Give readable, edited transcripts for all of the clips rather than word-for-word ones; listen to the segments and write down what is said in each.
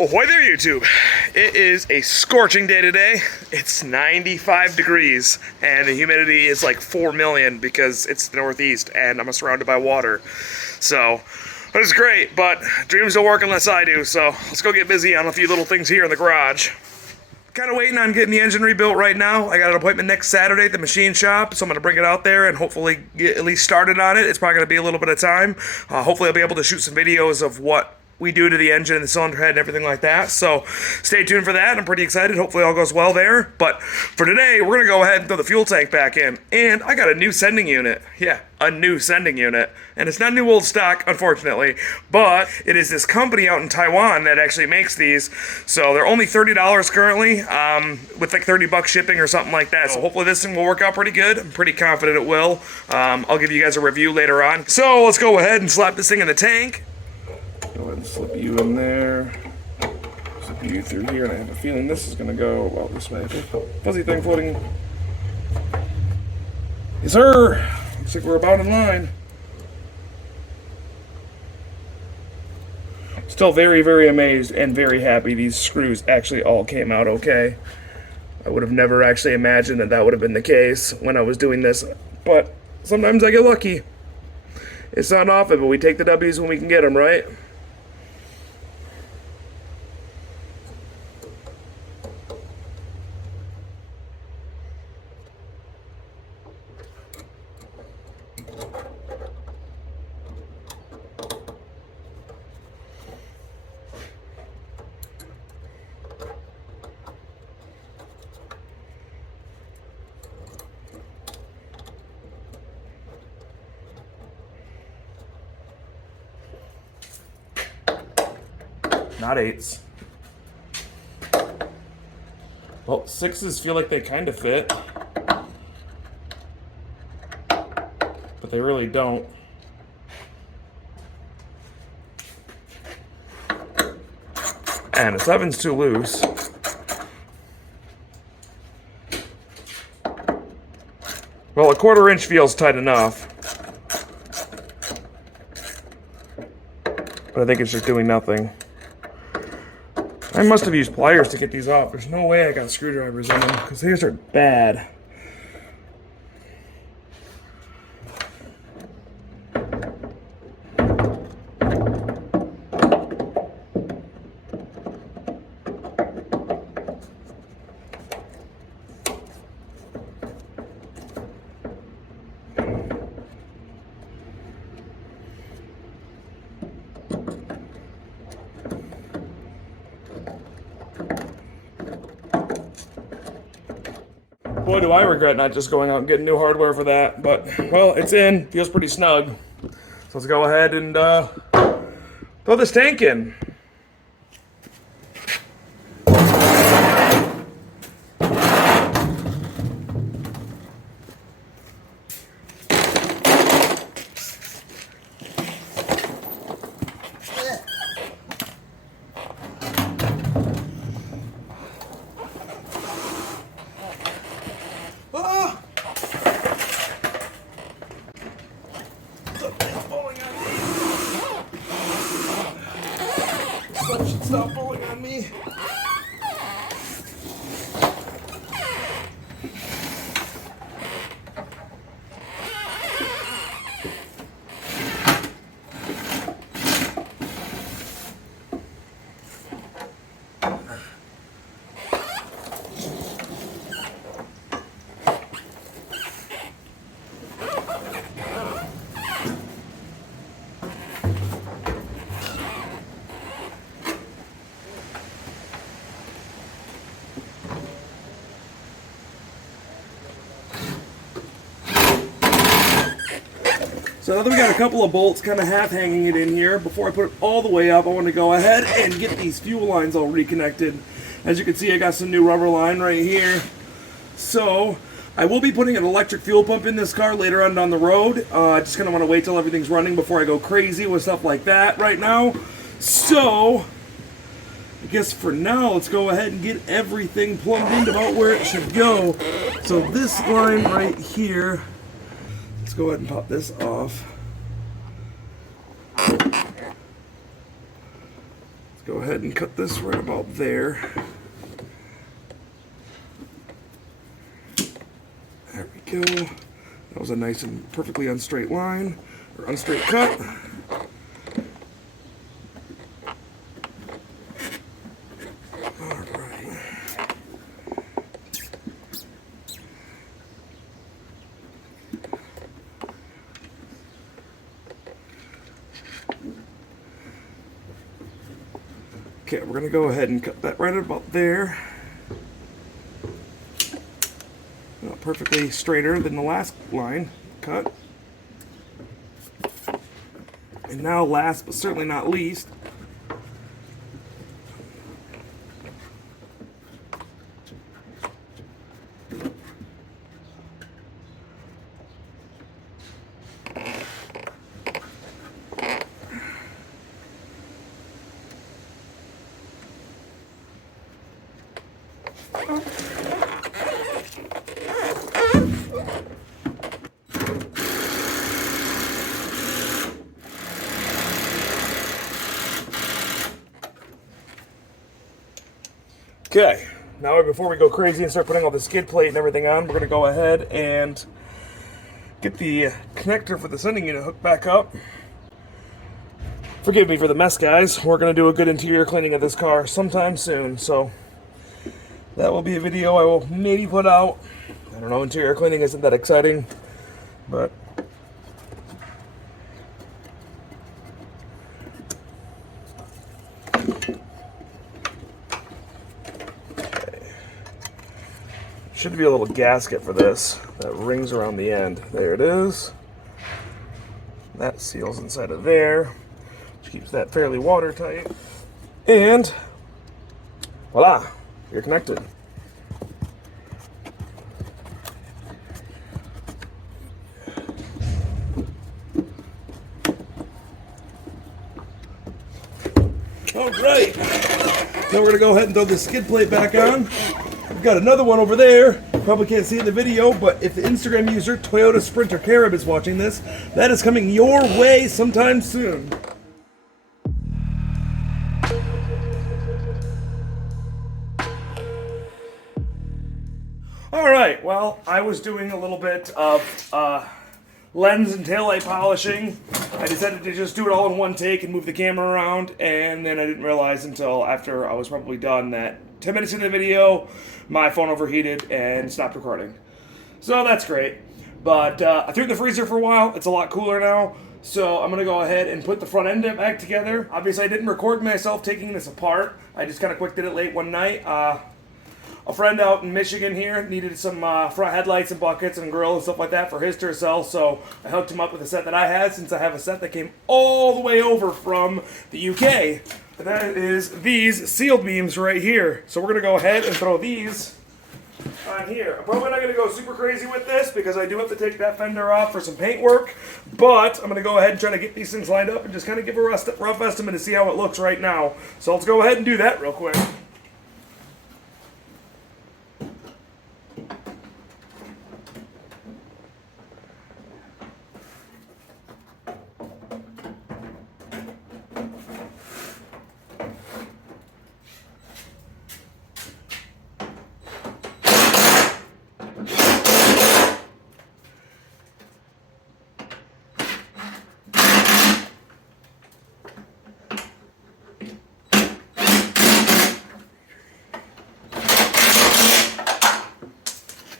Ahoy there, YouTube. It is a scorching day today. It's 95 degrees and the humidity is like 4 million because it's the Northeast and I'm surrounded by water. So it's great, but dreams don't work unless I do. So let's go get busy on a few little things here in the garage. Kind of waiting on getting the engine rebuilt right now. I got an appointment next Saturday at the machine shop, so I'm going to bring it out there and hopefully get at least started on it. It's probably going to be a little bit of time. Hopefully I'll be able to shoot some videos of what we do to the engine and the cylinder head and everything like that. So stay tuned for that. I'm pretty excited. Hopefully all goes well there. But for today, we're going to go ahead and throw the fuel tank back in. And I got a new sending unit. Yeah, a new sending unit. And it's not new old stock, unfortunately. But it is this company out in Taiwan that actually makes these. So they're only $30 currently, with like 30 bucks shipping or something like that. So hopefully this thing will work out pretty good. I'm pretty confident it will. I'll give you guys a review later on. So let's go ahead and slap this thing in the tank. Go ahead and slip you in there. Slip you through here, and I have a feeling this is going to go, well, this way. Fuzzy thing floating. Yes, sir. Looks like we're about in line. Still very, very amazed and very happy these screws actually all came out okay. I would have never actually imagined that that would have been the case when I was doing this, but sometimes I get lucky. It's not often, but we take the W's when we can get them, right? Not 8s. Well, 6s feel like they kind of fit, but they really don't. And a 7's too loose. Well, a 1/4 inch feels tight enough, but I think it's just doing nothing. I must have used pliers to get these off. There's no way I got screwdrivers in them because these are bad. Boy, do I regret not just going out and getting new hardware for that. But, well, it's in. Feels pretty snug. So let's go ahead and throw this tank in. Should stop falling on me. So now that we got a couple of bolts kind of half hanging it in here, before I put it all the way up, I want to go ahead and get these fuel lines all reconnected. As you can see, I got some new rubber line right here. So I will be putting an electric fuel pump in this car later on down the road. I just kind of want to wait till everything's running before I go crazy with stuff like that right now. So I guess for now, let's go ahead and get everything plumbed in about where it should go. So this line right here, let's go ahead and pop this off. Let's Go ahead and cut this right about there. There we go. That was a nice and perfectly unstraight line, or unstraight cut. Alright. Okay, we're going to go ahead and cut that right about there. Perfectly straighter than the last line cut. And now last but certainly not least, okay, now before we go crazy and start putting all the skid plate and everything on, we're going to go ahead and get the connector for the sending unit hooked back up. Forgive me for the mess, guys. We're going to do a good interior cleaning of this car sometime soon, so that will be a video I will maybe put out. I don't know, interior cleaning isn't that exciting, but should be a little gasket for this that rings around the end. There it is. That seals inside of there, which keeps that fairly watertight. And voila, you're connected. All right, now we're gonna go ahead and throw the skid plate back on. We've got another one over there. Probably can't see it in the video, but if the Instagram user Toyota Sprinter Carib is watching this, that is coming your way sometime soon. All right, well, I was doing a little bit of lens and taillight polishing. I decided to just do it all in one take and move the camera around, and then I didn't realize until after I was probably done that 10 minutes into the video, my phone overheated and stopped recording. So that's great. But I threw it in the freezer for a while. It's a lot cooler now. So I'm going to go ahead and put the front end back together. Obviously, I didn't record myself taking this apart. I just kind of quick did it late one night. A friend out in Michigan here needed some front headlights and buckets and grill and stuff like that for his Tercel, so I hooked him up with a set that I had, since I have a set that came all the way over from the UK. And that is these sealed beams right here. So we're going to go ahead and throw these on here. I'm probably not going to go super crazy with this because I do have to take that fender off for some paint work, but I'm going to go ahead and try to get these things lined up and just kind of give a rough estimate to see how it looks right now. So let's go ahead and do that real quick.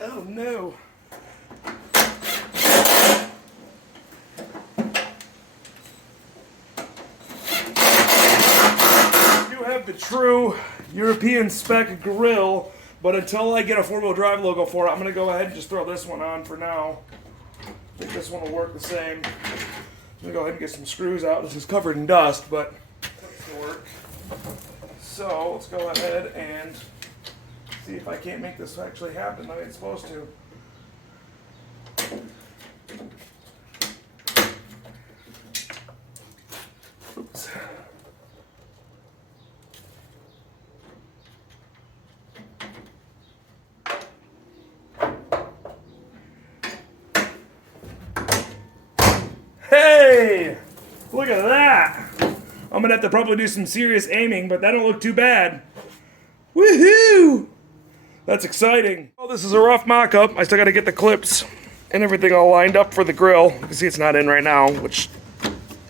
Oh no. You have the true European spec grill, but until I get a 4-wheel drive logo for it, I'm going to go ahead and just throw this one on for now. I think this one will work the same. I'm going to go ahead and get some screws out. This is covered in dust, but it's going to work. So let's go ahead and see if I can't make this actually happen the way it's supposed to. Oops. Hey! Look at that! I'm gonna have to probably do some serious aiming, but that don't look too bad. Woohoo! That's exciting. Oh, this is a rough mock-up. I still gotta get the clips and everything all lined up for the grill. You can see it's not in right now, which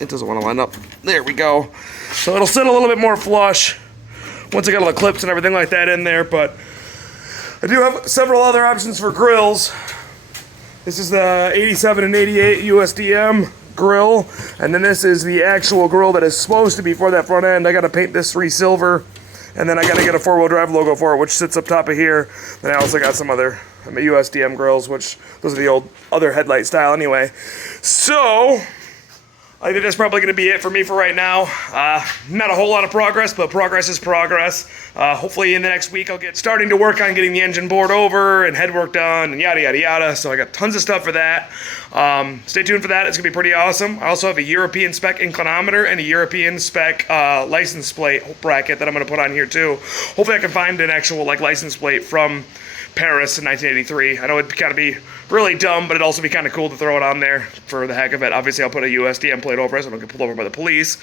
it doesn't want to line up. There we go. So it'll sit a little bit more flush once I got all the clips and everything like that in there, but I do have several other options for grills. This is the 87 and 88 USDM grill, and then this is the actual grill that is supposed to be for that front end. I gotta paint this silver, and then I gotta get a 4-wheel drive logo for it, which sits up top of here. Then I also got some other USDM grills, which those are the old other headlight style anyway. So I think that's probably going to be it for me for right now. Not a whole lot of progress, but progress is progress. Hopefully in the next week I'll get starting to work on getting the engine board over and head work done and yada yada yada. So I got tons of stuff for that. Stay tuned for that. It's going to be pretty awesome. I also have a European spec inclinometer and a European spec license plate bracket that I'm going to put on here too. Hopefully I can find an actual license plate from Paris in 1983. I know it'd kind of be really dumb, but it'd also be kind of cool to throw it on there for the heck of it. Obviously, I'll put a USDM plate over it so I don't get pulled over by the police.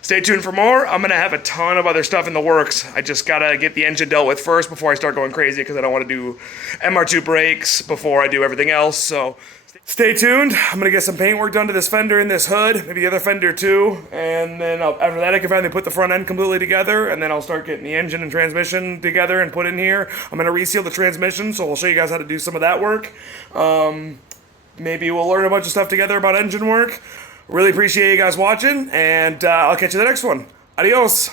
Stay tuned for more. I'm going to have a ton of other stuff in the works. I just got to get the engine dealt with first before I start going crazy because I don't want to do MR2 brakes before I do everything else. So stay tuned. I'm going to get some paint work done to this fender and this hood, maybe the other fender too, and then after that I can finally put the front end completely together, and then I'll start getting the engine and transmission together and put in here. I'm going to reseal the transmission, so I'll show you guys how to do some of that work. Maybe we'll learn a bunch of stuff together about engine work. Really appreciate you guys watching, and I'll catch you in the next one. Adios.